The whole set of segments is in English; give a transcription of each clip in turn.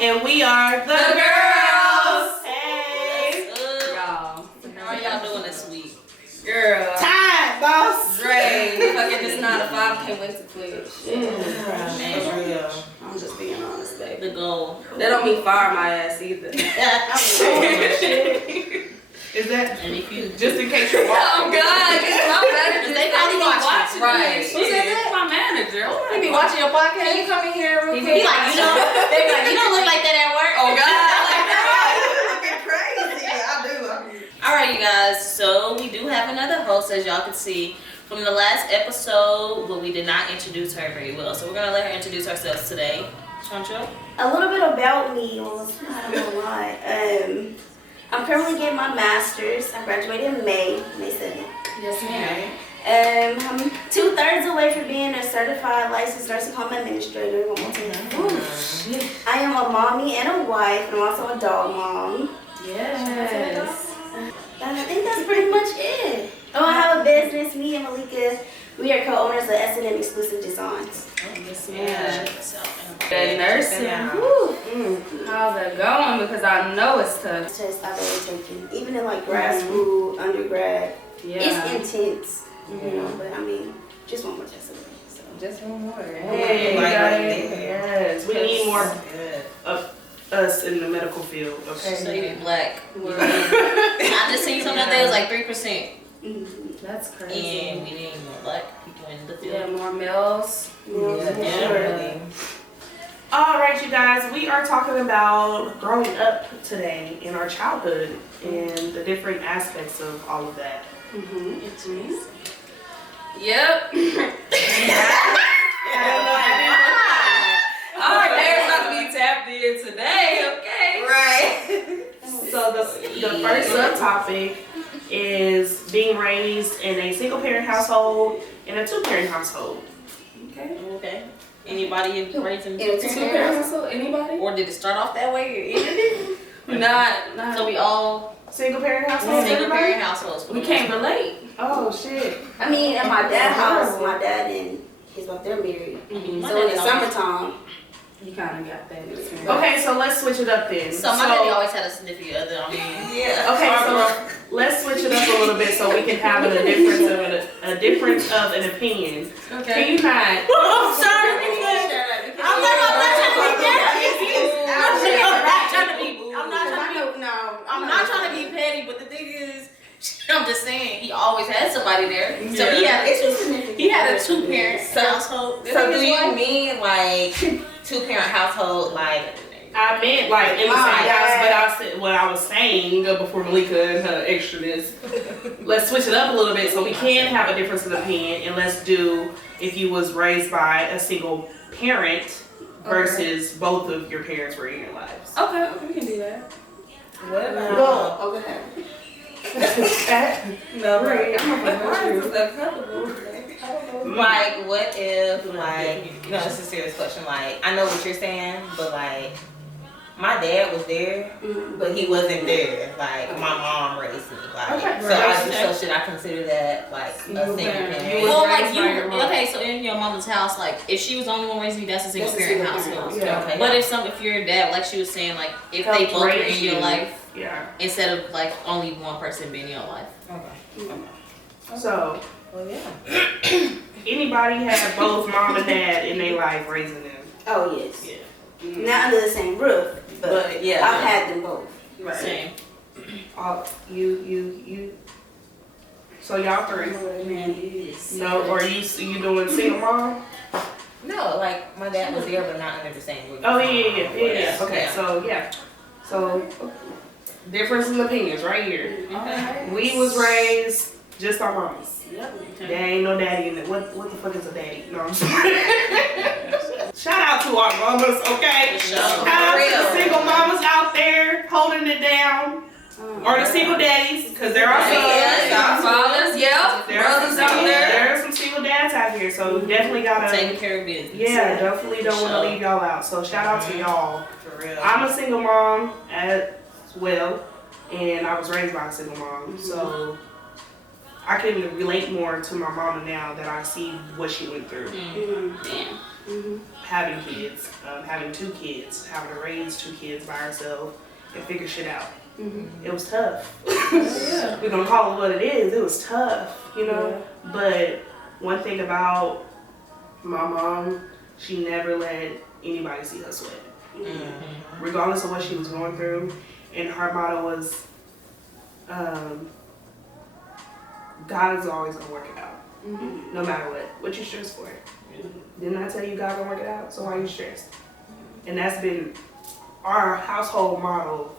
And we are the girls. Hey. Y'all. How are y'all doing this week? Girl. Time, boss. Dre, fucking this 9 to 5, can't wait to quit. I'm just being honest, baby. The goal. That don't mean fire my ass either. Is that? And if you just in case you're Oh watching? God, my manager. They probably watching. Right. Who said that? My manager. He be watching your podcast. Can you come in here real quick? He like, they be like, you don't look like that at work. Oh God. Looking crazy. I do. All right, you guys. So we do have another host, as y'all can see from the last episode, but we did not introduce her very well. So we're gonna let her introduce herself today. Shontrell? A little bit about me. Well, I don't know why. I'm currently getting my master's. I graduated in May 7th. Yes, ma'am. I'm 2/3 away from being a certified licensed nursing home administrator. One more time. I am a mommy and a wife, and I'm also a dog mom. Yes. I think that's pretty much it. Oh, I have a business. Me and Malika, we are co-owners of S&M Exclusive Designs. Oh, yes, ma'am. That nursing. Woo. How's that going? Because I know it's tough. It's just I've always taken, even in like grad school, undergrad, it's intense. You know, but I mean, just one more test away. So. Just one more. Hey, yes. We need more of us in the medical field. Okay. So you be black. I just seen something that was like 3%. That's crazy. And we need more black people in the field. Yeah, more males. Yeah. All right, you guys. We are talking about growing up today in our childhood and the different aspects of all of that. Yep. Our hair's about to be tapped in today, okay? Right. So the first subtopic is being raised in a single parent household and a 2-parent household. Okay. Anybody raised in In a 2-parent household? Anybody? Or did it start off that way? Or Not. So we all Single parent household? single parent households. We can't relate. Oh shit. I mean, at my dad's house, my dad and his wife, they're married. So in the summertime, You kind of got that experience. Okay, so let's switch it up then. So my daddy always had a significant other. I mean, Yeah. Okay, so let's switch it up a little bit so we can have a difference of an opinion. Okay. Can you not? I'm sorry. I'm not trying to be petty, but the thing is, I'm just saying he always had somebody there. So he had a 2-parent household. So do you mean like 2-parent household, like? I meant like in the same house, but I said what I was saying before Malika and her extraness. Let's switch it up a little bit so we can have a difference of opinion, and let's do if you was raised by a single parent versus both of your parents were in your lives. Okay, we can do that. What? Well, okay. No, Right. Why is this uncomfortable? Like, what if, like, you know, it's a serious question. Like, I know what you're saying, but like, my dad was there, but he wasn't there. Like, my mom raised me. Like, so should I consider that like a single parent? Well, like you, okay, so in your mama's house, like if she was the only one raising you, that's a single parent household. Yeah. Okay. But if your dad, like she was saying, like if they both were in your life, instead of like only one person being in your life. Okay. So, Well, yeah. anybody had both mom and dad in their life raising them? Oh, yes. Yeah. Not under the same roof, But yeah. I've had them both. Right. Same. You. So y'all three. No, or you doing single mom? No, like my dad was there, but not under the same roof. Oh yeah. Okay, Yeah. So difference in opinions right here. Okay. We was raised just our mamas. Yep. There ain't no daddy in it. What the fuck is a daddy? No, I'm sorry. Shout out to our mamas, okay? Shout out to the single mamas out there holding it down. Or the single daddies, because there are some fathers, brothers out there. There are some single dads out here, so definitely gotta Taking care of business. Yeah, definitely don't want to leave y'all out. So shout out to y'all. For real. I'm a single mom as well, and I was raised by a single mom, so I can relate more to my mama now that I see what she went through. Damn. having kids, having 2 kids, having to raise 2 kids by herself and figure shit out. It was tough. We're gonna call it what it is. It was tough, you know. But one thing about my mom, she never let anybody see her sweat, regardless of what she was going through. And her motto was, God is always gonna work it out, no matter what. What you stressed for? Didn't I tell you God gonna work it out? So why are you stressed? And that's been our household motto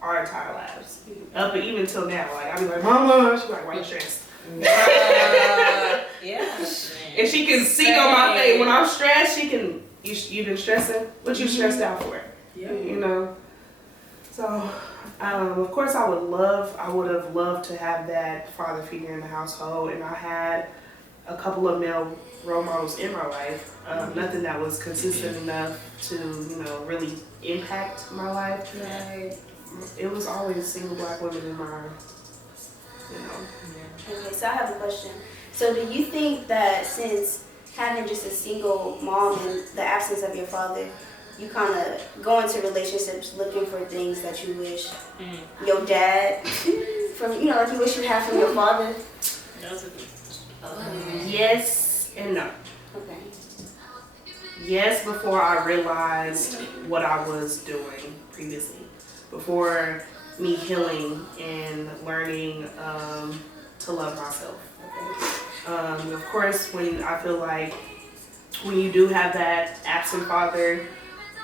our entire lives, up and even till now. Like I be like, Mama, she's like, why you stressed? And she can see on my face when I'm stressed. She can. You been stressing? What you stressed out for? You know. So, of course, I would have loved to have that father figure in the household, and I had a couple of male role models in my life. Nothing that was consistent enough to, really impact my life. Right. It was always single black women in my, Okay, so I have a question. So do you think that since having just a single mom in the absence of your father, you kind of go into relationships looking for things that you wish your dad from, like you wish you had from your father? Yes and no. Okay. Yes, before I realized what I was doing previously. Before me healing and learning to love myself. Of course, when I feel like when you do have that absent father,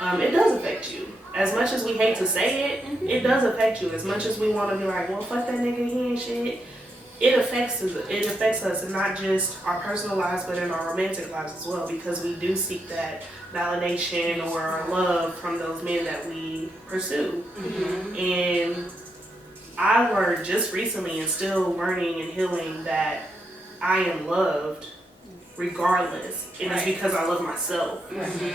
it does affect you. As much as we hate to say it, it does affect you. As much as we want to be like, well, fuck that nigga, he ain't shit. It affects us, and not just our personal lives, but in our romantic lives as well, because we do seek that validation or our love from those men that we pursue. And I learned just recently, and still learning and healing, that I am loved regardless. And it's because I love myself.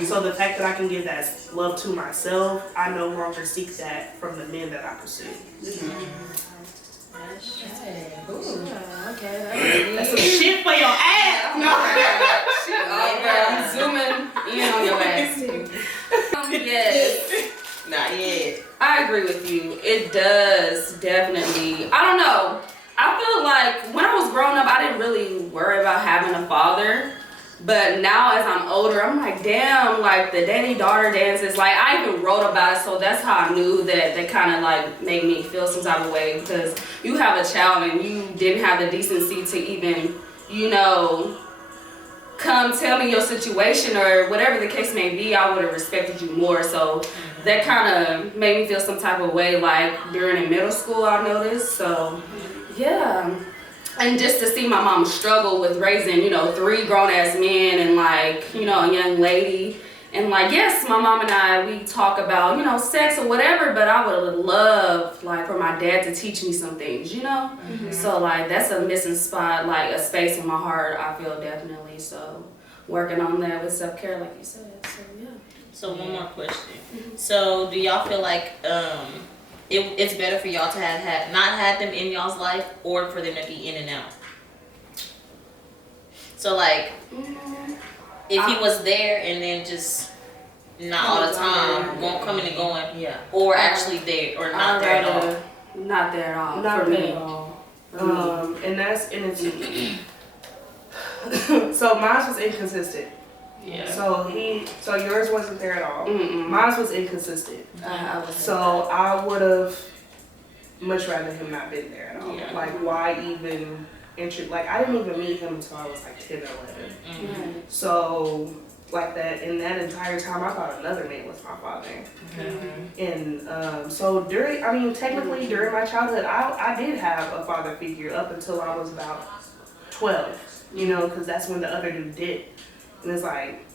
So the fact that I can give that love to myself, I no longer seek that from the men that I pursue. That's some shit for your ass. I'm zooming in on your ass too. Yes. Not yet. I agree with you. It does definitely. I don't know. I feel like when I was growing up, I didn't really worry about having a father. But now as I'm older, I'm like, damn, like the daddy-daughter dances, like I even wrote about it, so that's how I knew that kind of like made me feel some type of way, because you have a child and you didn't have the decency to even, come tell me your situation or whatever the case may be. I would have respected you more. So that kind of made me feel some type of way, like during in middle school I noticed. So yeah. And just to see my mom struggle with raising, 3 grown-ass men and like, a young lady. And like, yes, my mom and I, we talk about, sex or whatever, but I would love like for my dad to teach me some things, So like, that's a missing spot, like a space in my heart, I feel definitely. So working on that with self-care, like you said, so yeah. So one more question. So do y'all feel like it's better for y'all to have not had them in y'all's life, or for them to be in and out? So like, if he was there and then just not all the time, coming and going, or actually there, or not there at all. Not there at all. Not for there me. at all. And it's so mine was inconsistent. Yeah. So yours wasn't there at all. Mine was inconsistent. So I would have much rather him not been there at all. Yeah. Like, why even like I didn't even meet him until I was like 10 or 11. So like that, in that entire time, I thought another man was my father. And so technically during my childhood, I did have a father figure up until I was about 12. Because that's when the other dude did. And it's like,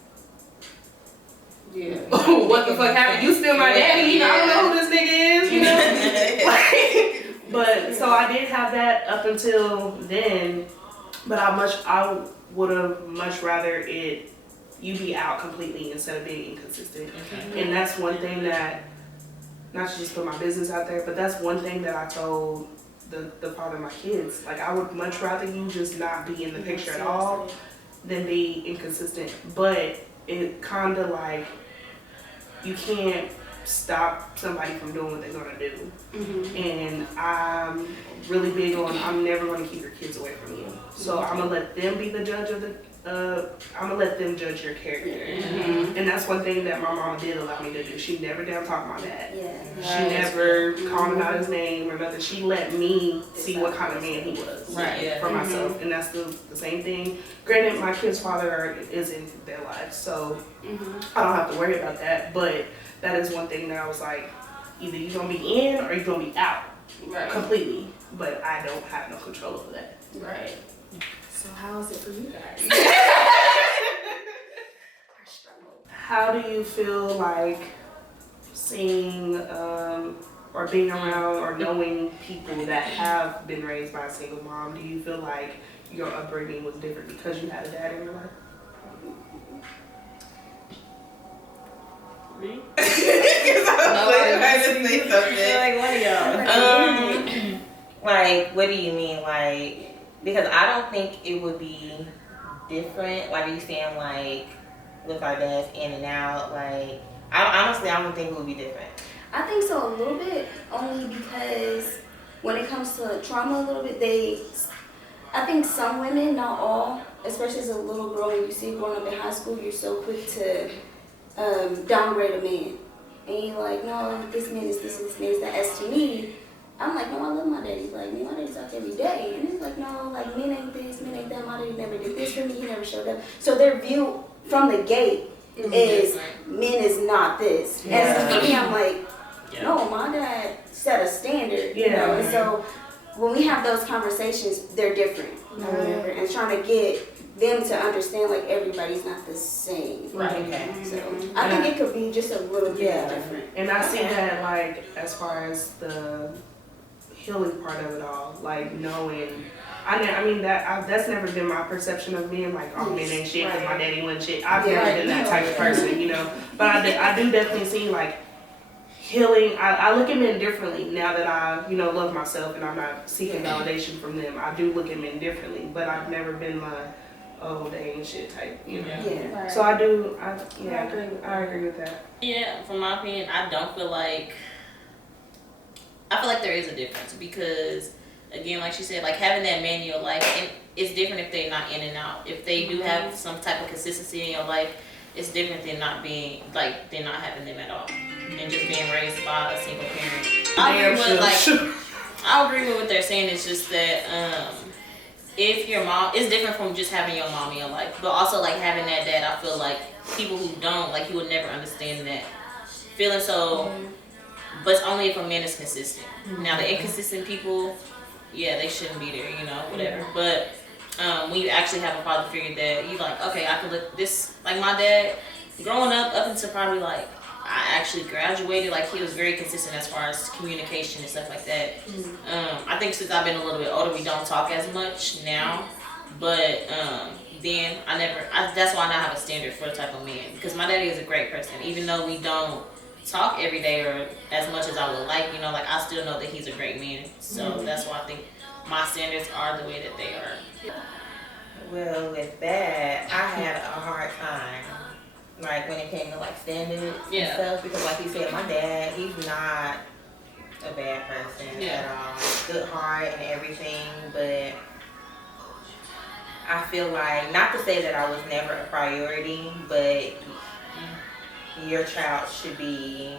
what the fuck happened? You still my daddy? I don't know who this nigga is, But so I did have that up until then. But I would have much rather you be out completely instead of being inconsistent. And that's one thing that, not to just put my business out there, but that's one thing that I told the father of my kids. Like, I would much rather you just not be in the picture at all them be inconsistent, but it kind of like you can't stop somebody from doing what they're gonna do. And I'm really big on I'm never gonna keep your kids away from you. So I'm gonna let them be the judge of the. I'm gonna let them judge your character, and that's one thing that my mom did allow me to do. She never down talked my dad. She never called him out his name or nothing. She let me see what kind of man he was for myself, and that's the same thing. Granted, my kid's father is in their lives, so I don't have to worry about that. But that is one thing that I was like, either you're gonna be in or you're gonna be out completely. But I don't have no control over that. Right. So how is it for you guys? How do you feel like seeing or being around or knowing people that have been raised by a single mom? Do you feel like your upbringing was different because you had a dad in your life? No, I just say something. Like, what of y'all? Like, what do you mean? Like, because I don't think it would be different. Like, are you saying, like, with our dads in and out? Like, honestly, I don't think it would be different. I think so a little bit, only because when it comes to trauma a little bit, I think some women, not all, especially as a little girl, when you see growing up in high school, you're so quick to downgrade a man. And you're like, no, this man is this and this man is that. As to me, I'm like, no, I love my daddy. Like, me and my daddy talk every day. And it's like, no, like, men ain't this, men ain't that. My daddy never did this for me. He never showed up. So their view from the gate is men is not this. And so for me, I'm like, no, my dad set a standard, you know. And so when we have those conversations, they're different. And trying to get them to understand, like, everybody's not the same. Right. Okay. So I think it could be just a little bit different. And I see that, like, as far as the healing part of it all, like knowing. I mean that's never been my perception of men. Like, oh, men ain't shit because my daddy wasn't shit. I've never been that type of person, you know. But I do definitely see like healing. I look at men differently now that I love myself and I'm not seeking validation from them. I do look at men differently, but I've never been like, oh, they ain't shit type, you know. So I agree with that. Yeah, from my opinion, I feel like there is a difference because, again, like she said, like having that man in your life, and it's different if they're not in and out. If they do have some type of consistency in your life, it's different than not having them at all and just being raised by a single parent. I agree with what they're saying. It's just that if your mom, it's different from just having your mom in your life, but also like having that dad. I feel like people who don't, like, you would never understand that feeling. So. But it's only if a man is consistent. Now, the inconsistent people, they shouldn't be there, whatever. But when you actually have a father figure that you like, okay, I can look this, like my dad, growing up until probably like I actually graduated, like he was very consistent as far as communication and stuff like that. I think since I've been a little bit older, we don't talk as much now. But then that's why I now have a standard for the type of man. Because my daddy is a great person, even though we don't talk every day or as much as I would like, like I still know that he's a great man. So that's why I think my standards are the way that they are. Well, with that, I had a hard time, like when it came to like standards and stuff, because like you said, my dad, he's not a bad person at all. Good heart and everything, but I feel like, not to say that I was never a priority, but your child should be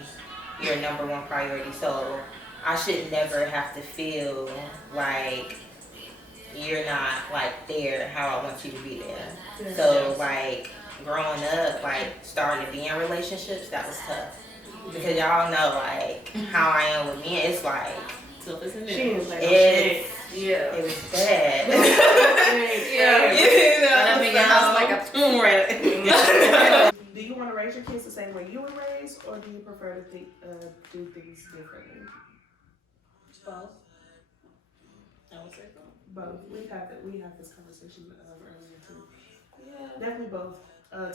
your number one priority. So I should never have to feel like you're not like there how I want you to be there. So like growing up, like starting to be in relationships, that was tough. Because y'all know like how I am with men. It's like it was bad. I make a house like a tomb raider. Do you want to raise your kids the same way you were raised, or do you prefer to do things differently? Both. I would say both. We had this conversation earlier too. Yeah, definitely both.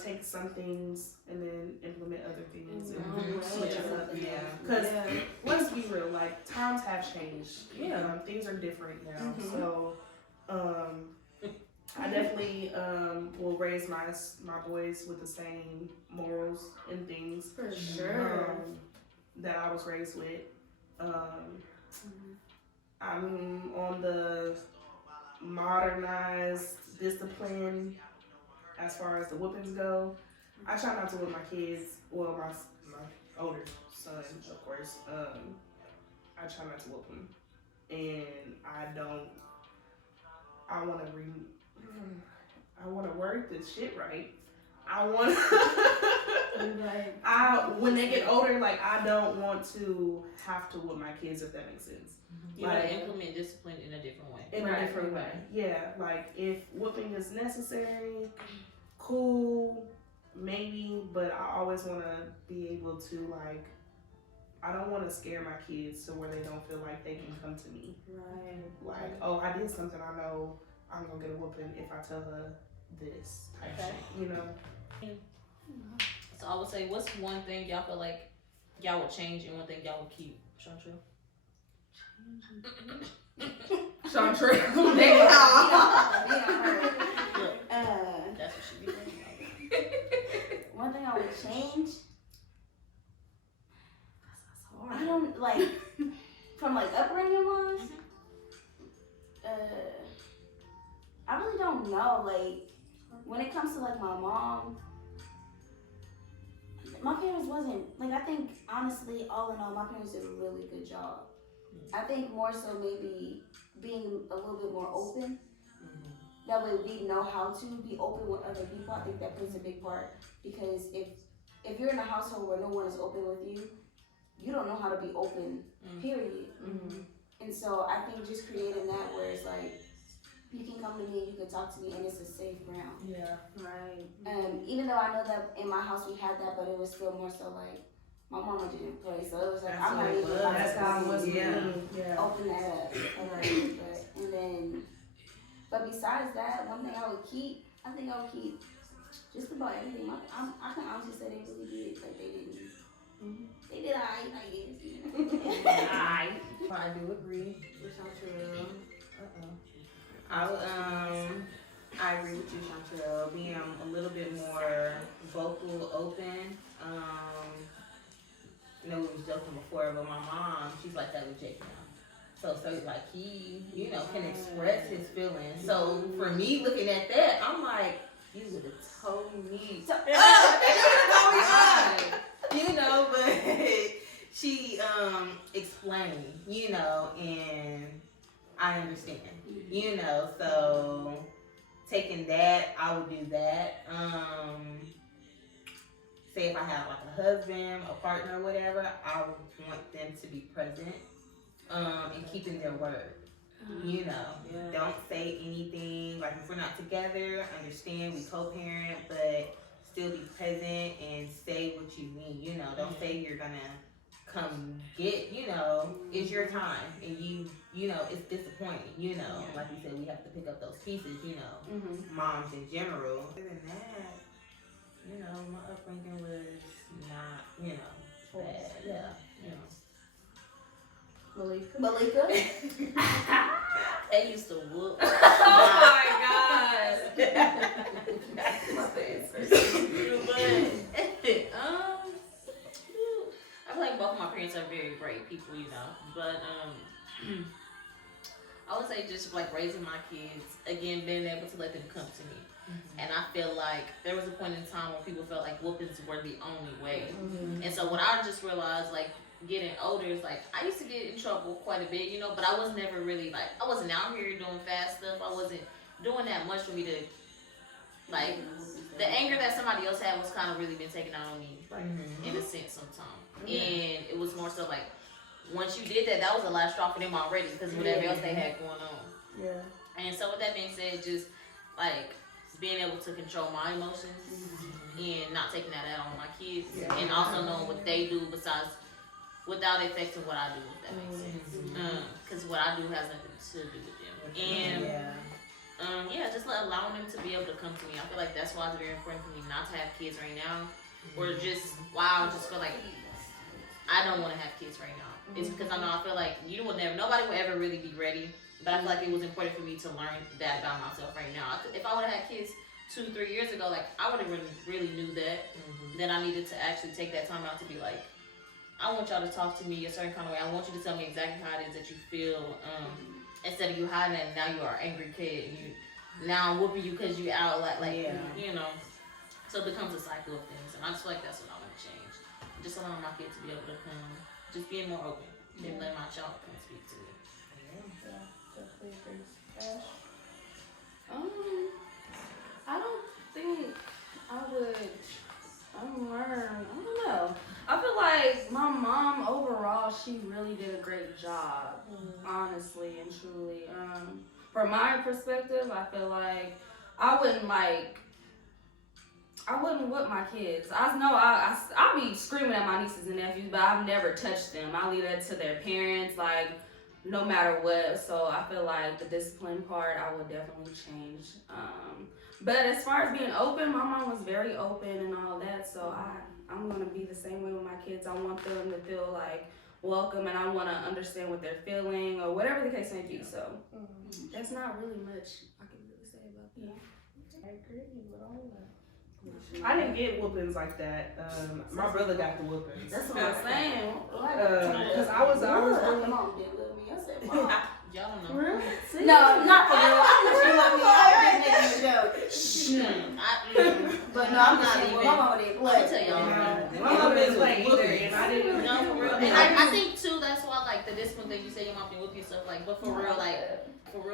Take some things and then implement other things and switch it up. Because let's be real, like times have changed. Things are different now. So I definitely will raise my boys with the same morals and things For sure. that I was raised with. I'm on the modernized discipline as far as the whoopings go. I try not to whip my kids. Well, my older son, of course. I try not to whoop him, and I want to work this shit right. I want. When they get older, like I don't want to have to whip my kids, if that makes sense. You want to implement discipline in a different way. In a different way, yeah. Like if whooping is necessary, cool, maybe. But I always want to be able to like. I don't want to scare my kids to where they don't feel like they can come to me. Right. Like, oh, I did something. I know I'm gonna get a whooping if I tell her this type shit. You know. So I would say, what's one thing y'all feel like y'all would change and one thing y'all would keep? Shontrell? Shontrell. That's what she be doing. One thing I would change. I don't like from like upbringing wise. I really don't know. Like when it comes to like my mom, my parents wasn't like. I think honestly, all in all, my parents did a really good job. I think more so maybe being a little bit more open. That way we know how to be open with other people. I think that plays a big part because if you're in a household where no one is open with you, you don't know how to be open, period. And so I think just creating that where it's like, you can come to me, you can talk to me, and it's a safe ground. Yeah. Right. Even though I know that in my house we had that, but it was still more so like, my mama didn't play, so it was like, I'm not even about to open that up. And then, but besides that, one thing I would keep, I think I would keep just about everything. I can honestly say they really did, like they didn't. They did alright, I guess. I do agree with Shontrell. I agree with you, Shontrell. Being a little bit more vocal, open. You know, we was joking before, but my mom, she's like that with Jake now. So like he, you know, can express his feelings. So for me looking at that, I'm like, you would have told me. You know, but she explained, you know, and I understand, you know, so taking that, I would do that. Say if I have like a husband, a partner, whatever, I would want them to be present and keeping their word. You know, don't say anything, like if we're not together, understand we co-parent, but still be present and say what you mean, you know, don't say you're gonna come get, you know, it's your time and you know, it's disappointing, you know, like you said, we have to pick up those pieces, you know, moms in general. Other than that, you know, my upbringing was not, you know, bad, you know. Malika? They used to whoop. Oh my God. My bad. I feel like both of my parents are very great people, you know. But I would say just like raising my kids, again, being able to let them come to me. And I feel like there was a point in time where people felt like whoopings were the only way. And so what I just realized, like, getting older is like, I used to get in trouble quite a bit, you know, but I was never really like, I wasn't out here doing fast stuff. I wasn't doing that much for me to, like, the anger that somebody else had was kind of really been taken out on me, like, in a sense sometimes. And it was more so like, once you did that, that was the last straw for them already because of whatever else they had going on. And so with that being said, just like being able to control my emotions and not taking that out on my kids and also knowing what they do besides without affecting what I do, if that makes sense. Because what I do has nothing to do with them. And just allowing them to be able to come to me. I feel like that's why it's very important for me not to have kids right now. Or just, I just feel like I don't want to have kids right now. It's because I feel like nobody will ever really be ready. But I feel like it was important for me to learn that about myself right now. If I would have had kids 2-3 years ago, like I would have really knew that. Then I needed to actually take that time out to be like, I want y'all to talk to me a certain kind of way. I want you to tell me exactly how it is that you feel. Instead of you hiding it, now you are an angry kid. And now I'm whooping you because you out you know. So it becomes a cycle of things, and I just feel like that's what I want to change. Just allowing my kids to be able to come, just being more open, and let my child come speak to me. I don't think I would unlearn. I don't know. I feel like my mom overall, she really did a great job, honestly and truly. From my perspective, I feel like I wouldn't whip my kids. I know I'll be screaming at my nieces and nephews, but I've never touched them. I leave that to their parents, like, no matter what. So I feel like the discipline part, I would definitely change. But as far as being open, my mom was very open and all that. So I'm going to be the same way with my kids. I want them to feel like welcome, and I want to understand what they're feeling or whatever the case may be. So that's not really much I can really say about that. I agree with all that. I didn't get whoopings like that. My brother got the whoopings. That's what I'm saying. Because I was My mom did love me. I said, Mom. Y'all don't know. Really? No, not for real. I know she loved me. I was just making a joke. But no, I'm not even. My mama didn't Let me play. tell y'all. my mom didn't play either, and I didn't. No, for real. And I think too, that's why like the discipline thing you say your mom can whip you and stuff like, but for real,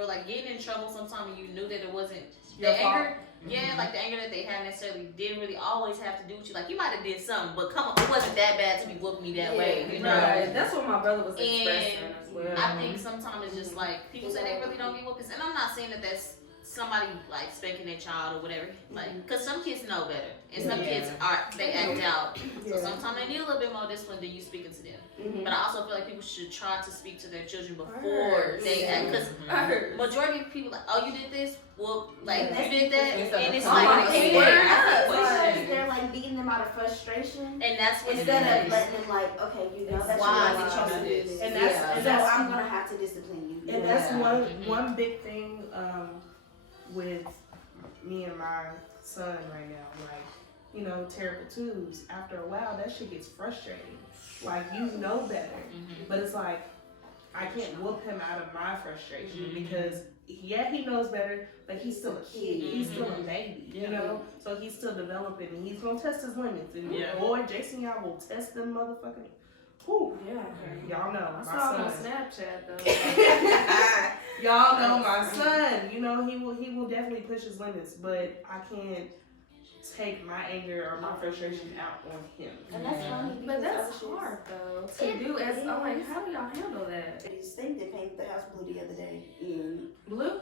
like getting in trouble sometimes and you knew that it wasn't the anger. Yeah, like the anger that they had necessarily didn't really always have to do with you. Like you might have did something, but come on, it wasn't that bad to be whooping me that way. You know, Right. That's what my brother was expressing as well. I think sometimes it's just like people say they really don't get whoopings, and I'm not saying that that's somebody like spanking their child or whatever, like because some kids know better and some kids they act out, so sometimes they need a little bit more discipline than you speaking to them. But I also feel like people should try to speak to their children before they act, because majority of people like, oh, you did this, well, like you did that, and it's like they're like beating them out of frustration, and that's what instead of letting them like, okay, you know that's why you do this, and so I'm gonna have to discipline you. And that's one big thing with me and my son right now. Like, you know, terrible twos. After a while, that shit gets frustrating. Like, you know better, but it's like I can't whoop him out of my frustration because he knows better, but he's still a kid. He's still a baby, you know. So he's still developing, and he's gonna test his limits. And boy, Jason, y'all will test them motherfucking. Whew. Yeah, y'all know I my saw son. on Snapchat though. Y'all know my son. You know he will definitely push his limits, but I can't take my anger or my frustration out on him. And that's funny, but that's hard though to do. As I'm like, how do y'all handle that? This thing that painted the house blue the other day. Blue,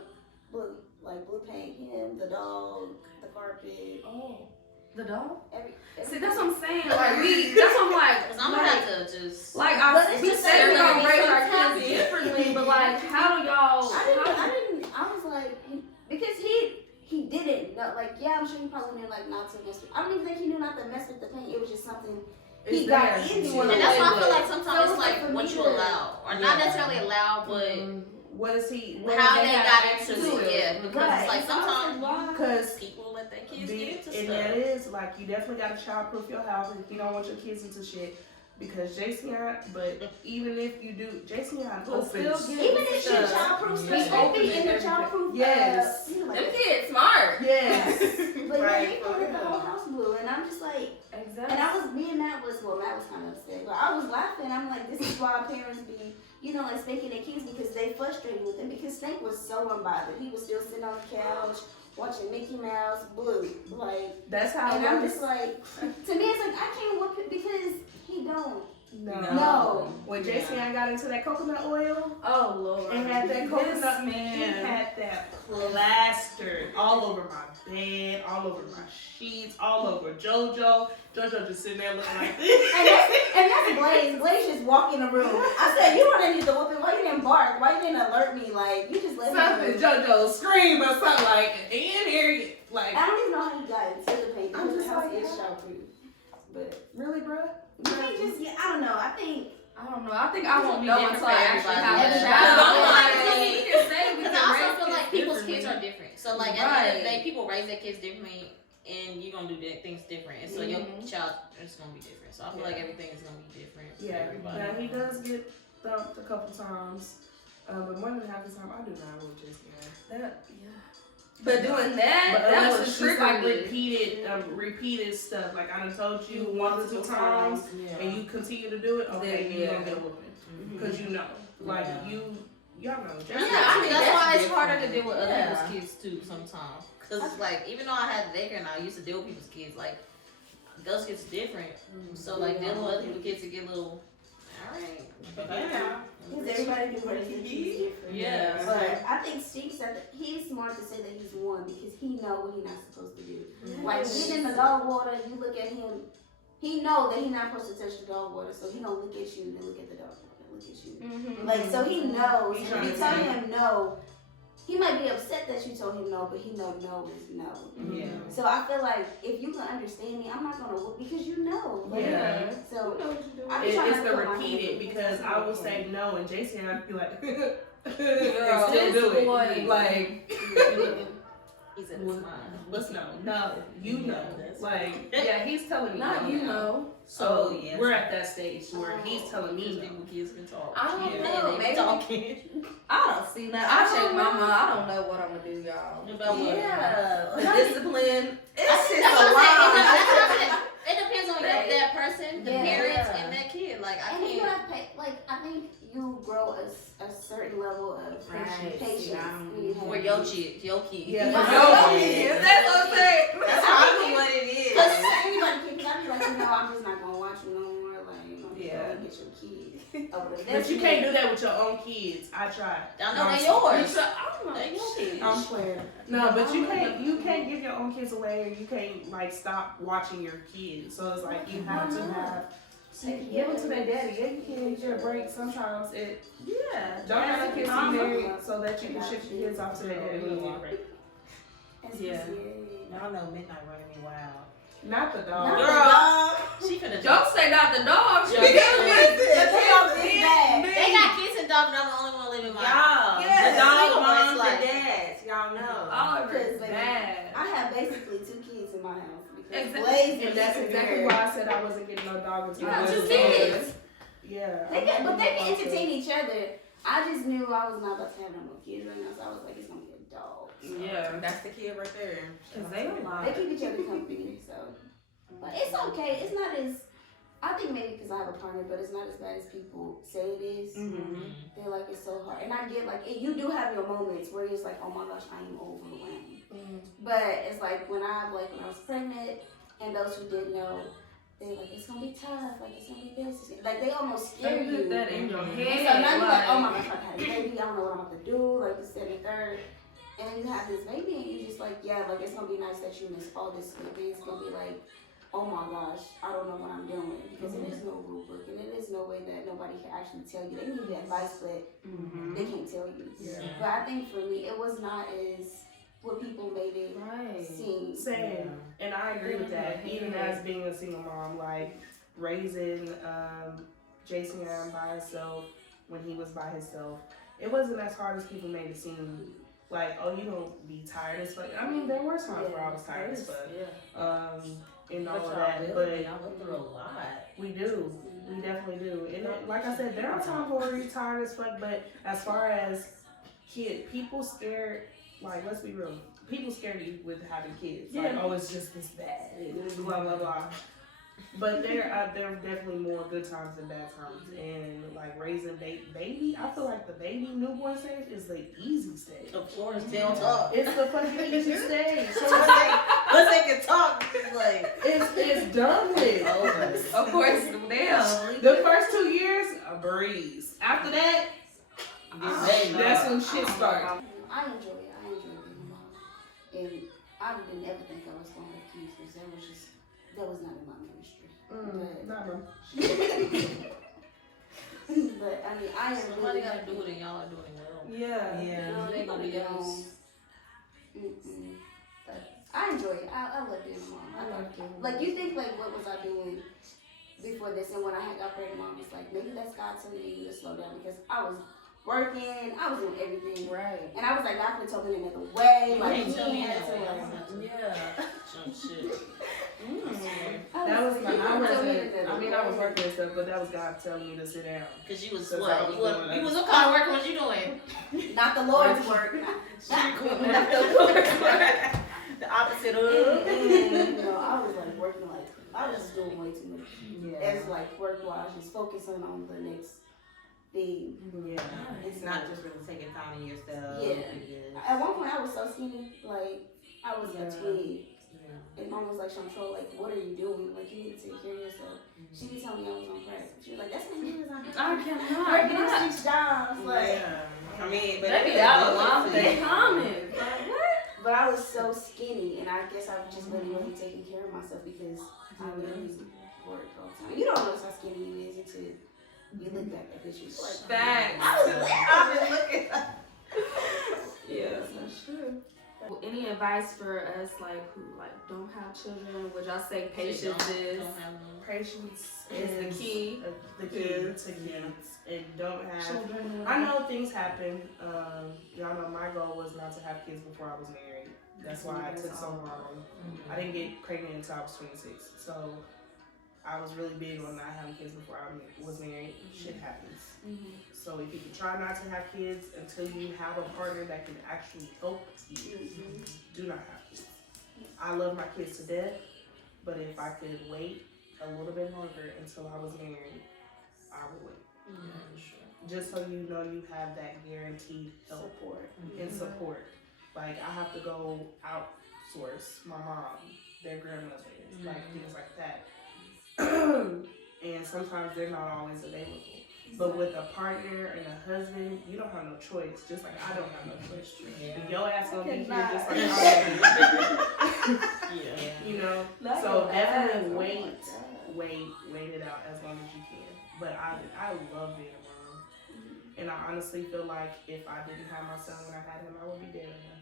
like blue paint him, the dog, the carpet. Oh. The dog? Every See, that's what I'm saying. Like that's what I'm like. Cause I'm gonna have to just like we just said we're gonna raise our sometimes kids differently, but like how do y'all? I was like, because he didn't know. Like, yeah, I'm sure he probably knew like not to mess with. I don't even think he knew not to mess with the paint. It was just something he got into. And that's why I feel like sometimes it's like what you allow, or not necessarily allow, but. What is he? How they got into it, yeah. Because it's like sometimes because people let their kids get into stuff. And that is like you definitely got to childproof your house if you don't want your kids into shit. Because Jason, but even if you do, Jason opens. Even if you're childproof, specifically in the childproof. Yes. Them kids smart. Yes. But yeah, they painted the whole house blue, and I'm just like, exactly. And Matt was kind of upset, but I was laughing. I'm like, this is why parents be, you know, like spanking their kids because they frustrated with them. Because Snake was so unbothered. He was still sitting on the couch watching Mickey Mouse Blue, like that's how. And I'm just like, to me, it's like I can't whoop it because he don't. No. When Jason got into that coconut oil, oh Lord, and had that coconut man, he had that plastered all over my bed, all over my sheets, all over JoJo. JoJo just sitting there looking like this. and that's Blaze. Blaze just walked in the room. I said, you want to need the whooping? Why you didn't bark? Why you didn't alert me? Like, you just let me. JoJo scream or something like, he in here, like. I don't even know how he got into the paint. I'm just like, it's childproof. But really, bro? I think I don't know. I think I won't know until I actually have a Everybody. child. Because I also feel like people's kids are different. So like at the end of the day, people raise their kids differently, and you're gonna do things different. And so your child is gonna be different. So I feel like everything is gonna be different for everybody. Yeah, he does get thumped a couple times, but more than half the time I do not with Jason. But doing that, But that unless was it's just like triggering. repeated stuff. Like I done told you one or two times, and you continue to do it. Okay, you're gonna get a whooping because you know, like y'all know. Yeah, I mean that's why it's harder to deal with other people's kids too sometimes. Cause like even though I had the daycare now, I used to deal with people's kids. Like those kids are different, so like dealing with other people's kids to get a little. Alright. Yeah. because everybody do what he's different. Yeah. But I think Steve said that he's smart to say that he's one because he know what he's not supposed to do. Like getting in the dog water, you look at him, he know that he's not supposed to touch the dog water, so he don't look at you, then look at the dog water, look at you. Like so he knows. He's If you trying tell to him no, he might be upset that you told him no, but he know no is no. Yeah. So I feel like if you can understand me, I'm not gonna whoop because you know. Like, Yeah. So I'm It's trying the to put my repeated hands because I will say no, and Jason I'd be like, and Girl, still do it. boy. Like, He said it's mine. what's no? No, you know. that's Like, yeah, he's telling me Not no. you know. So yes. we're at that stage where he's telling me no. People kids can talk. I don't Yeah, know, they maybe. talking. I don't see that. I shake my mom. I don't know what I'm gonna do, y'all. About what? Yeah. The discipline. It's just That's a what I'm lot. saying. It depends on that person, the Yeah. parents, and that kid. Like I And you can't. have I think you grow a certain level of Right. patience Yeah. when you have For your kid, Yeah, No, for your kids. That's what I'm saying. That's probably what it is. Anybody can I be like, I'm just not gonna watch you no more. Like, Yeah. get your kid over there. But you can't do that with your own kids. I tried. I know they're yours. I'm They're your kids. I'm playing. No, but you can't give your own kids away, or you can't like stop watching your kids. So it's like you have to have. Give them to their daddy. Give your kids your break. Sometimes it. Yeah. Don't have the kids be married so that you can ship your kids off to their daddy. when you get break. Yeah. Y'all know Midnight running me wild. Not the dog. Girl. She finna Don't say not the dogs. Yeah. They got kids and dogs, but I'm the only one living my Y'all. Yes. The dog Single moms life. and dads. Y'all know. Oliver Because is like, bad. I have basically 2 kids in my house because Exactly. Blaze And that's exactly why I said I wasn't getting no dog until You I got was 2 a kid. kids. Yeah. But they can entertain each other. I just knew I was not about to have no more kids right now, so I was like, it's gonna be a dog. So. Yeah. That's the kid right there. Because they a They lot. keep each other company, so. But it's okay. It's not as. I think maybe because I have a partner, but it's not as bad as people say it is. Mm-hmm. They're like, it's so hard. And I get like, you do have your moments where it's like, oh my gosh, I am overwhelmed. But it's like when I was pregnant, and those who didn't know, they're like, it's gonna be tough, like it's gonna be this. Like they almost scare They put you. that in your And head. so now you're like, oh my like- gosh, I had a baby, I don't know what I'm about to do, like this, that, and the third. And then you have this baby and you're just like, yeah, like it's gonna be nice that you miss all this sleeping. It's gonna be like, oh my gosh, I don't know what I'm doing. Because it is no rule book and it is no way that nobody can actually tell you. They give you advice, but they can't tell you. Yeah. But I think for me, it was not as what people made it Right. seem. Same. And I agree with that. Even as being a single mom, like raising Jason by himself when he was by himself, it wasn't as hard as people made it seem. Like, oh, you don't be tired as fuck. I mean, there were times where I was tired as fuck. And all of that. But y'all go through a lot. we do. We definitely do. And like I said, there are times where we're tired as fuck, but as far as people scared, like, let's be real, people scared you with having kids. Like, oh, it's just this bad, it's blah, blah, blah. But there are definitely more good times than bad times. And like raising baby, I feel like the baby newborn stage is the easy stage. Of course, they don't talk. It's the fucking easy stage. So Once they can talk, it's like it's done with. over. Of course, damn. The first 2 years, a breeze. After that, that's when shit starts. I enjoy it. I enjoy being a mom. And I didn't ever think I was going to have kids because that was not in my ministry. Not mine. But I mean, I am Somebody really gotta happy. do it, and y'all are doing it well. Yeah. Yeah. It ain't gonna be us. But I enjoy it. I love being a mom. Like you think like what was I doing before this, and when I had got pregnant, Mom was like, maybe that's God telling you to slow down because I was working, I was doing everything. Right. And I was like, God could have told me another way. Like, ain't he tell me had to, that. like, Yeah. Some shit. That was my, I I was working and stuff, but that was God telling me to sit down. Cause you was Since what? I was doing You was that. what kind of work was you doing? not the Lord's work. The opposite of. No, I was like working like, I was just doing way too much. Yeah. As like work-wise, just focusing on the next thing. Yeah. It's not just really taking time to yourself. Yeah. At one point, I was so skinny, like I was a twig. Yeah. And Mom was like, Shontrell, like, what are you doing? Like, you need to take care of yourself. She didn't tell me I was on crack. She was like, that's what you was on crack. I cannot. Working in 6 jobs, like. Yeah. I mean, but They be out of line for their comments. Like, what? But I was so skinny, and I guess I just really wasn't taking care of myself because I literally worked all the time. You don't notice how skinny you is until you look back at pictures. Like, Facts. I've been looking. Yeah, that's true. Any advice for us, like, who like don't have children? Would y'all say patience is Patience the key? The key to kids. And don't have. Children. I know things happen. Y'all know my goal was not to have kids before I was married. That's why I took so long. I didn't get pregnant until I was 26. So I was really big on not having kids before I was married. Shit happens. So if you can try not to have kids until you have a partner that can actually help you, do not have kids. I love my kids to death, but if I could wait a little bit longer until I was married, I would wait. Just so you know you have that guaranteed help and support. Like I have to go outsource my mom, their grandmother, like things like that. And sometimes they're not always available. But with a partner and a husband, you don't have no choice. Just like I don't have no choice. Your ass gonna be here just like I am. You know? So definitely wait it out as long as you can. But I love being a mom. And I honestly feel like if I didn't have my son when I had him, I would be dead right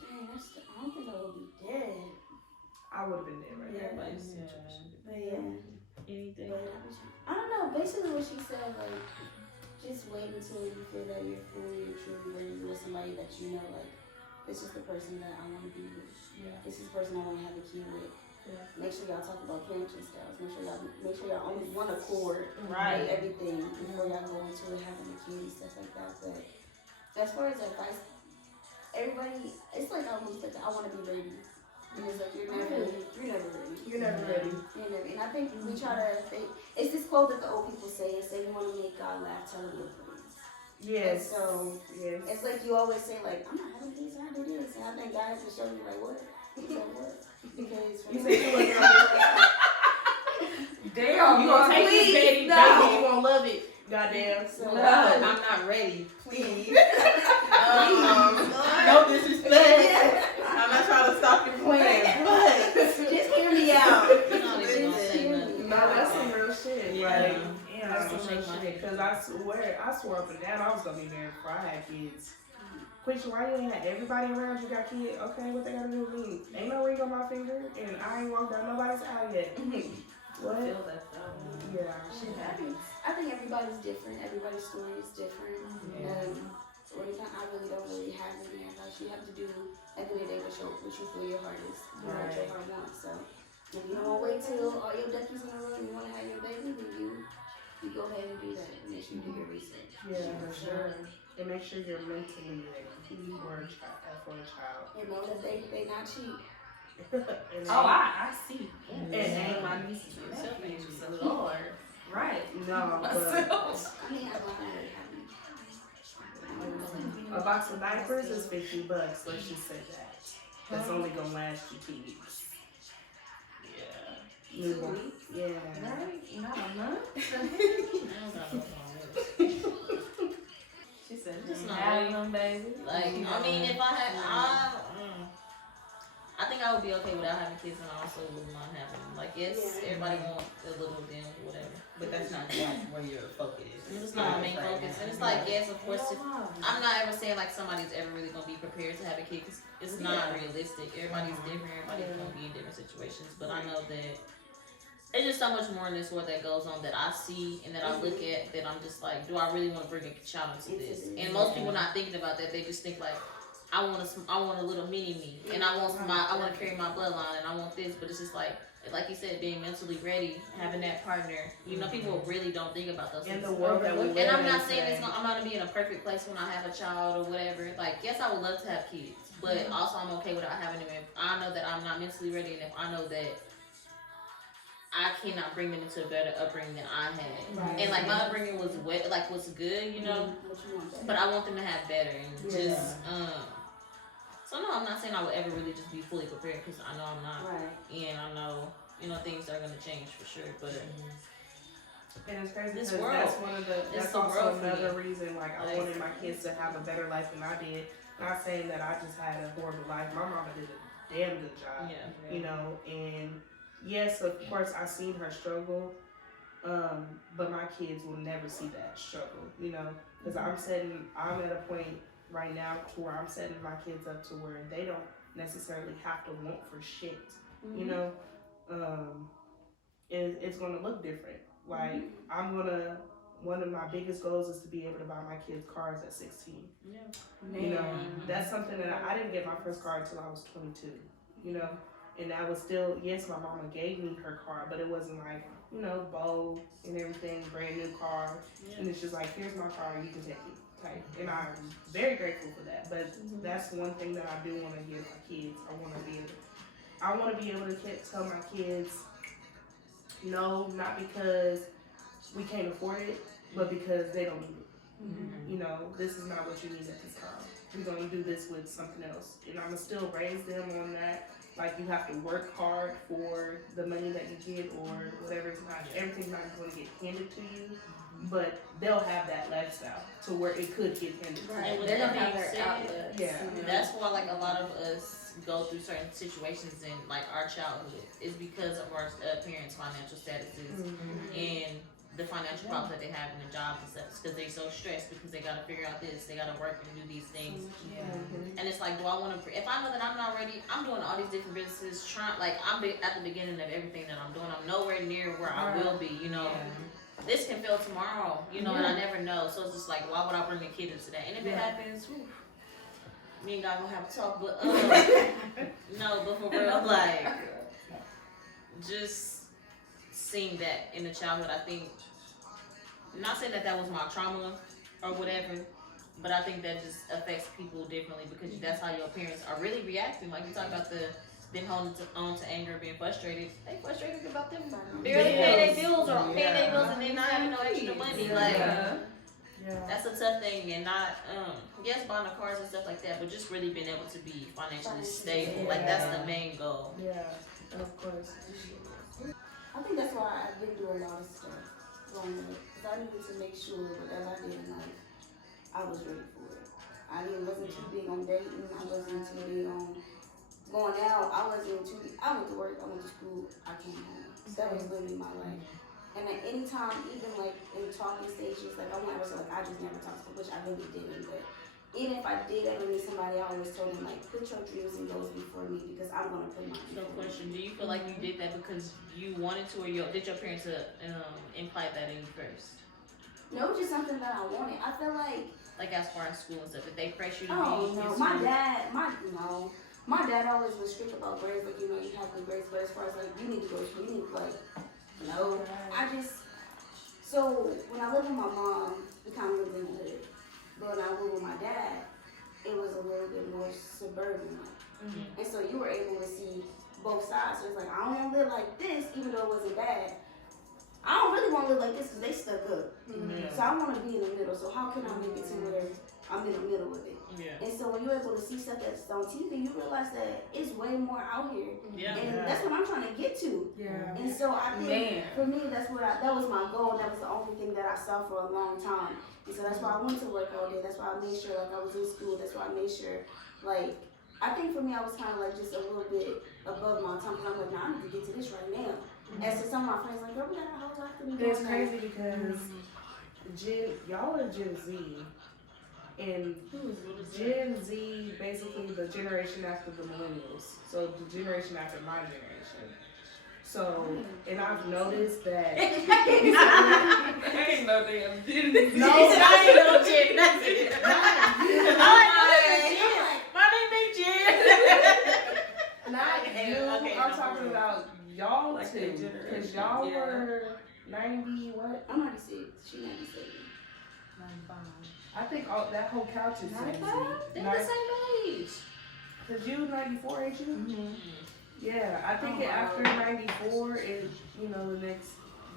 Dang, I don't think I would be dead. now. I would have been dead right now. But yeah. Anything? I don't know. Basically, what she said, like, just wait until you feel that you're fully and truly ready with somebody that you know, like, this is the person that I want to be with. This is the person I want to have a kid with. Make sure y'all talk about parenting styles. Make sure y'all on one accord. Right. Everything before y'all go into it, having a kid and stuff like that. But as far as advice, everybody, it's like almost like I want to be ready. And it's like you're never ready. You're never ready. And I think we try to. It's this quote that the old people say. It say you want to make God laugh, tell him your plans. Yes. And so it's like you always say like I'm not having this, I do this, and I think God has to show you like what. So what? Because for You me, said you wasn't gonna Damn, You gonna take this baby, no. baby, you gonna love it. Goddamn. so I'm not ready. Please. No disrespect. I'm not trying to stop your plan, but just hear me out. You're not even gonna say nothing. No, that's some real shit. Yeah. Like, that's I'ma some real shake my shit. Cause I swore up and down I was gonna be married before I had kids. Quisha, why you ain't had everybody around you got kids? Okay, what they gotta do with me? Ain't no ring on my finger, and I ain't walked down nobody's aisle yet. What? Feel that though. Yeah, shit happens. I think everybody's different. Everybody's story is different. I really don't have any advice. You have to do at the end of the day what you feel your heart is. What your heart wants. So if you don't want to wait till all your duckies in a row and you want to have your baby, then you go ahead and do that. And make sure you do your research. Yeah, for sure. And make sure you're mentally ready for a child. You know that they not cheap. And I see. And my nieces and nephews. So Lord. Right. no, but I mean, I don't really have a box of diapers is $50. Let's just say that. That's only gonna last you 2 weeks. Yeah. Yeah. Right? Not a month. I don't got no problem with it. She said, Just just not not ready. young baby. Like, I mean, if I had, I think I would be okay without having kids, and I also would not have them. Like, yes, everybody wants a little of them, whatever. But that's not like where your focus is. It's not my main focus. And it's like, yes, of course, I'm not ever saying like somebody's ever really gonna be prepared to have a kid, 'cause it's not realistic. Everybody's different. Everybody's gonna be in different situations. But I know that it's just so much more in this world that goes on that I see and that I look at, that I'm just like, do I really want to bring a child into this? And most people not thinking about that. They just think like, I want a little mini me, and I want to carry my bloodline, and I want this. But it's just like you said, being mentally ready, having that partner. You know, people really don't think about those things. In the world that we live and I'm in not saying today. I'm not gonna be in a perfect place when I have a child or whatever. Like, yes, I would love to have kids, but also I'm okay without having them if I know that I'm not mentally ready, and if I know that I cannot bring them into a better upbringing than I had. Right. And like my upbringing was was good, you know. What you want better. But I want them to have better and just so no, I'm not saying I would ever really just be fully prepared, because I know I'm not. Right. And I know, things are gonna change for sure. But And it's crazy This because world. that's one of the It's that's the also world for another me. reason like I Like- wanted my kids to have a better life than I did. Not saying that I just had a horrible life. My mama did a damn good job. yeah. You know, and yes, of course I seen her struggle. But my kids will never see that struggle, you know, because I'm at a point right now where I'm setting my kids up to where they don't necessarily have to want for shit, you know. It's gonna look different. Like one of my biggest goals is to be able to buy my kids cars at 16. Yeah. You know, that's something that I didn't get my first car until I was 22, you know. And that was still, yes, my mama gave me her car, but it wasn't like, you know, bow and everything, brand new car. And it's just like, here's my car, you can take it type. And I'm very grateful for that. But that's one thing that I do want to give my kids. I want to be able to tell my kids, no, not because we can't afford it, but because they don't need it. You know, this is not what you need at this time. We're going to do this with something else. And I'm going to still raise them on that. Like, you have to work hard for the money that you get or whatever. It's not, everything's not going to get handed to you, but they'll have that lifestyle to where it could get handed to And you. with They're that gonna have being their said, outlets. Yeah. that's why like a lot of us go through certain situations in like our childhood is because of our parents' financial statuses and the financial problems that they have in their jobs and stuff, because they're so stressed because they gotta figure out this, they gotta work and do these things. And it's like, do I want to? If I know that I'm not ready, I'm doing all these different businesses, trying like I'm at the beginning of everything that I'm doing. I'm nowhere near where I will be. You know, this can fail tomorrow. You know, and I never know. So it's just like, why would I bring a kid into that? And if it happens, whew, me and God gonna have a talk. But no, but for real, like just seeing that in the childhood, I think. Not saying that was my trauma or whatever, but I think that just affects people differently because that's how your parents are really reacting. Like you talk about them holding on to anger, being frustrated. They frustrated about them barely paying their bills or paying their bills and then not having no extra money. Like that's a tough thing, and not yes, buying the cars and stuff like that, but just really being able to be financially stable. Like that's the main goal. Yeah, of course. I think that's why I didn't do a lot of stuff growing up, because I needed to make sure whatever I did in life, I was ready for it. Wasn't too big on dating. I wasn't too big on going out. I went to work, I went to school, I came home. So that was literally my life. And at any time, even like in talking stages, like I won't ever say like I just never talked to, which I really didn't, but even if I did ever meet somebody, I always told them, like, put your dreams and goals before me because I'm going to put mine So, before question: do you feel like you did that because you wanted to, or did your parents imply that in you first? No, it's just something that I wanted. I feel like as far as school and stuff, did they press you to oh be? no, my dad always was strict about grades. Like, you have good grades, but as far as like you need to go to school, you need to like no. So when I lived with my mom, we kind of lived in the hood. But when I lived with my dad, it was a little bit more suburban. And so you were able to see both sides. So it's like, I don't want to live like this, even though it wasn't bad. I don't really want to live like this because they stuck up. So I want to be in the middle. So how can I make it to where I'm in the middle with it? Yeah. And so when you're able to see stuff that's on TV, you realize that it's way more out here. Yeah. And that's what I'm trying to get to. Yeah. And so I think for me, that's what that was my goal. That was the only thing that I saw for a long time. And so that's why I went to work all day. That's why I made sure like I was in school. That's why I made sure like I think for me, I was kind of like just a little bit above my time. Cause I'm like, nah, I need to get to this right now. As to some of my friends, like, girl, we got a whole life to be doing. It's crazy because y'all are Gen Z, and Gen Z basically the generation after the millennials, so the generation after my generation. So, and I've noticed that. I ain't no damn Gen Z. No, I ain't no Jen. That's it. My name ain't Jen. Not you. Okay, I'm no talking problem. about y'all Like too, that because generation, y'all yeah. were 90 what? I'm 96. She 97. I think that whole couch is Gen Z. They're the same age. Cause you 94, ain't you? Mm-hmm. Yeah, I think after 94 is, the next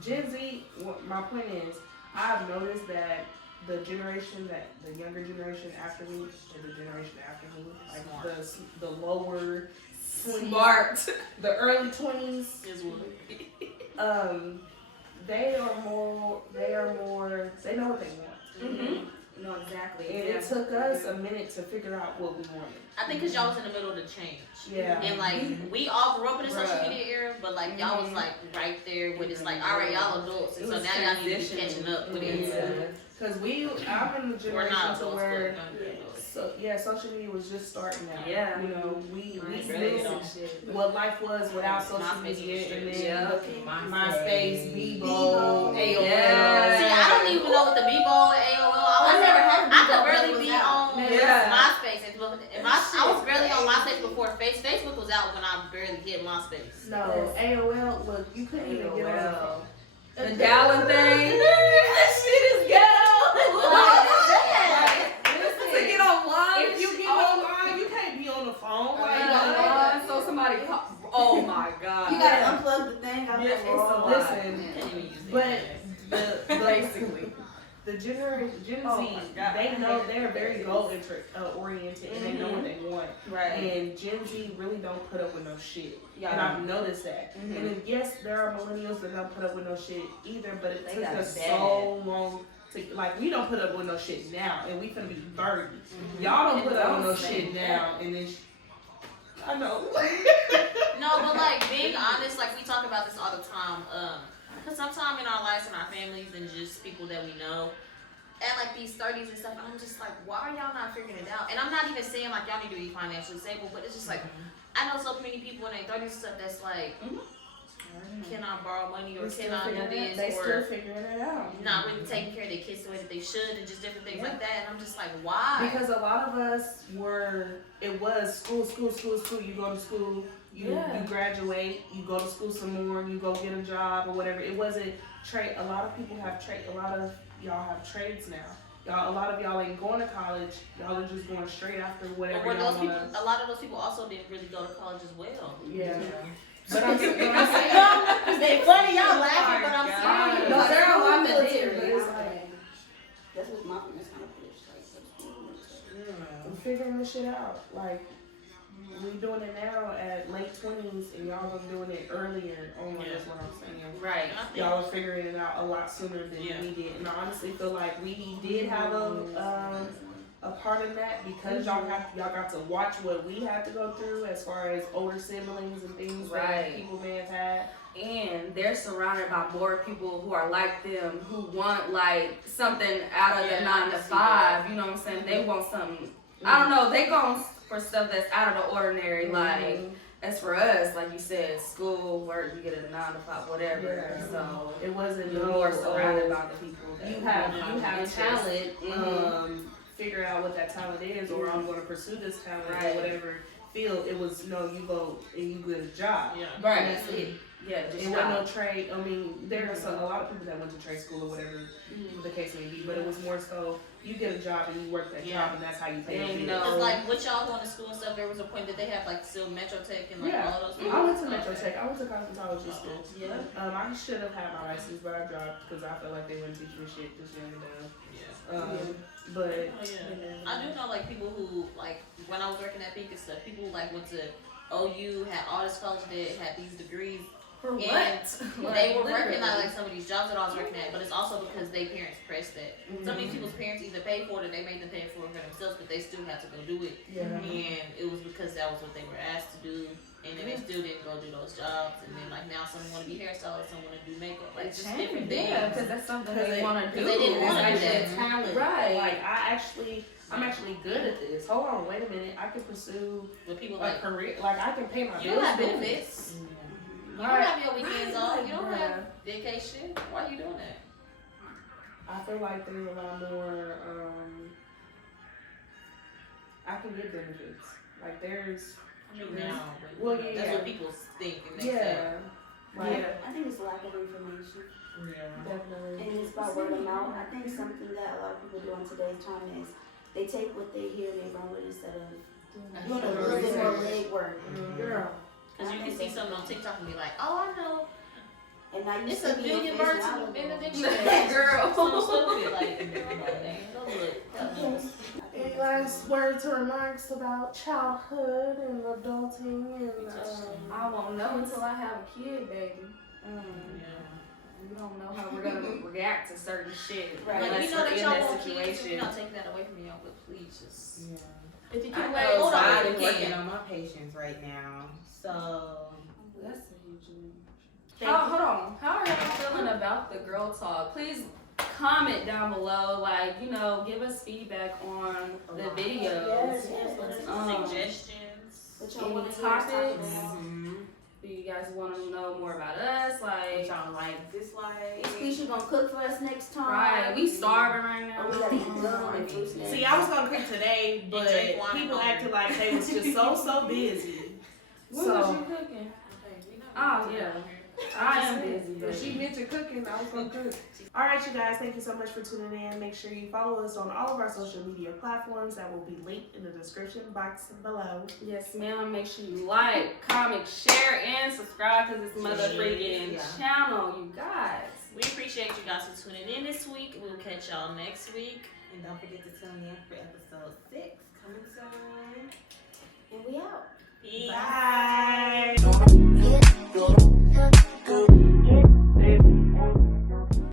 Gen Z. My point is, I've noticed that the younger generation after me, and the generation after me, like the lower 20s, Smart. the early 20s, Is what. they know what they want. Mm-hmm. No, exactly. And it took us a minute to figure out what we wanted. I think because y'all was in the middle of the change. Yeah. And like we all grew up in the social Bruh. media era, but like y'all was like right there with it's like, all right, y'all adults, and It so was now y'all need to be transitioning. catching up with it. Yeah. Cause I'm in the We're generation not to adults, where but social media was just starting out. Yeah. We Really knew don't. what life was without social MySpace media, was and strict. then Yeah. MySpace, Bebo, Bebo. AOL. Yeah. See, I don't even know what the Bebo and AOL. I never had I Bebo, could but barely it was be out. on Yeah. MySpace. I was barely on MySpace before Facebook was out when I barely hit MySpace. No, AOL. Look, you couldn't even get on the phone. The dialing thing. That shit is ghetto. To get online. If you get online, you can't be on the phone. Like, online, so somebody call. Oh my god. You gotta unplug the thing. I'm Yeah, like, it's a oh, lot. listen, You can't even use it. but Basically. the generation Gen Oh Z, my God. they know they're very goal oriented, and they know what they want. Right. And Gen Z really don't put up with no shit. Yeah. And I've noticed that. Mhm. And then, yes, there are millennials that don't put up with no shit either, but it They took got us bad. so long to, like, we don't put up with no shit now, and we finna be 30. Y'all don't And put up with no don't shit say now, and then, I know. No, but like being honest, like we talk about this all the time. Because sometimes in our lives and our families and just people that we know, at like these 30s and stuff, I'm just like, why are y'all not figuring it out? And I'm not even saying like y'all need to be financially stable, but it's just like I know so many people in their 30s and stuff that's like, can I borrow money or can I do this They still or figuring it out. not really taking care of their kids the way that they should and just different things like that. And I'm just like, why? Because a lot of us it was school. You go to school, you graduate, you go to school some more, you go get a job or whatever. It wasn't trade. A lot of people have trade. A lot of y'all have trades now. A lot of y'all ain't going to college. Y'all are just going straight after whatever Or y'all those wanna. people, a lot of those people also didn't really go to college as well. Yeah. But I'm saying, It's funny y'all laughing, but I'm God. serious. no, there are a lot of military. but it's like That's what my friends kind of push. Like, I'm figuring this shit out. Like we doing it now at late 20s, and y'all are doing it earlier on. That's what I'm saying. Right. And I think Y'all are figuring it out a lot sooner than we did, and I honestly feel like we did have a part in that because y'all got to watch what we had to go through as far as older siblings and things that people may have had. And they're surrounded by more people who are like them, who want like something out of the 9 to 5. You know what I'm saying? They want something. I don't know. They going for stuff that's out of the ordinary. Like as for us, like you said, school, work, you get a 9 to 5, whatever. Yeah. So It wasn't you're more surrounded by the people. That you have interest. talent. Figure out what that talent is, or I'm going to pursue this talent or whatever field. It was you go and you get a job. Right. And that's it. Yeah, just It wasn't no trade. I mean, there are a lot of people that went to trade school or whatever the case may be, but it was more so you get a job and you work that job, and that's how you pay your bills. Because like with y'all going to school and stuff, there was a point that they had like still Metro Tech and like all those schools. I went to Metro Tech. I went to cosmetology school. Yeah. I should have had my license, but I dropped because I felt like they wouldn't teach me shit just young and dumb. But I do know like people who like when I was working at Pink and stuff, people like went to OU, had all this college debt, had these degrees, For And what? they were working like some of these jobs that I was working at, but it's also because their parents pressed that. Some of these people's parents either paid for it or they made them pay for it for themselves, but they still had to go do it. Yeah. And it was because that was what they were asked to do, and then they still didn't go do those jobs. And then like now, some want to be hairstylists, some want to do makeup, like just different things. Yeah, because that's something Because they want to do. they didn't want to do It's that. talent. Right. Like I'm actually good at this. Hold on, wait a minute. I can pursue But people a like, career. Like I can pay my bills. you don't have doing it. benefits. You don't Right. have your weekends off. You don't Bruh. have vacation. Why are you doing that? I feel like there's a lot more. I can get benefits. Like there's. I mean, now, but Well, yeah. that's what people think and they say. Yeah. Like, I think it's lack of information. Yeah. definitely. And it's by word of mouth. I think something that a lot of people do in today's time is they take what they hear and they run with it instead of doing a little bit more leg work. Girl. Because you can see something on TikTok and be like, oh, I know. And now you It's see a me billion in birds Facebook, in the I dictionary. Girl. So stupid. Like, go look. Any last words or remarks about childhood and adulting and I won't know until I have a kid, baby. We don't know how we're gonna react to certain shit. Right. Like, Unless we know we're that in y'all that want kids, and situation. we're not taking that away from y'all, but please just. If you I can know wait, hold on. I'm you working can. on my patience right now. So That's a huge thing. Hold on. How are y'all feeling about the girl talk? Please comment down below. Like, give us feedback on the videos. Suggestions. What y'all Any want to topics? hear? Do you guys want to know more about us? Like, y'all like dislike. Is Quisha gonna cook for us next time? right? We starving right now. Oh, we gotta eat gum and fruit snacks. See, I was gonna cook today, but drink wine people and acted like they was just so busy. When was you cooking? Oh yeah, I am busy. If she Baby. mentioned cooking, I was gonna cook. All right, you guys, thank you so much for tuning in. Make sure you follow us on all of our social media platforms that will be linked in the description box below. Yes, ma'am. Make sure you like, comment, share, and subscribe to this mother freaking channel, you guys. We appreciate you guys for tuning in this week. We'll catch y'all next week. And don't forget to tune in for episode 6 coming soon.